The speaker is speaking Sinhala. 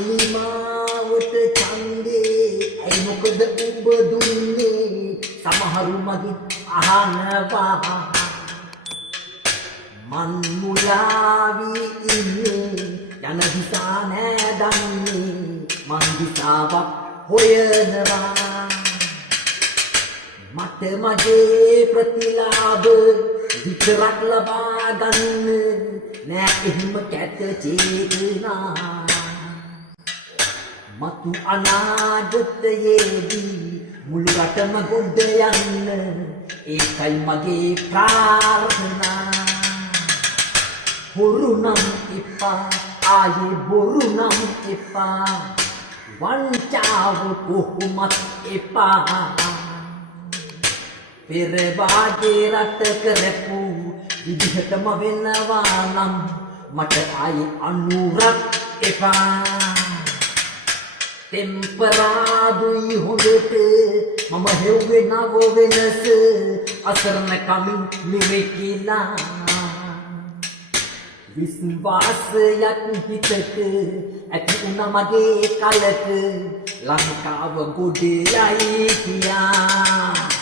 අලිමාවට ඡන්දේ ඇයි මොකද උඹ දුන්නේ සමහරු මගෙන් අහනවා මන් මුලාවී ඉන්නේ යන දිසා නෑ දන්නේ මන් දිසාවක් හොයනවා මට මගේ ප්‍රතිලාභ විතරක් ලබා ගන්න නෑ එහෙම කැත චේතනා මතු අනාගතයේදී මුළු රටම ගොඩ යන්න ඒකයි මගේ ප්‍රාර්ථනා හොරු නම් එපා ආයේ බොරු නම් එපා වංචාව කොහොමත් එපා පෙර වාගේ රට කරපු විදිහටම වෙනවා නම් මට ආයේ අනුරක් එපා ටෙම්පරාදුයි හොඳට මම හෙව්වේ නව වෙනස අසරණ කමින් නෙවෙයි කියලා විශ්වාසයක් හිතට ඇති වුණා මගේ කලට ලංකාව ගොඩේ යයි කියා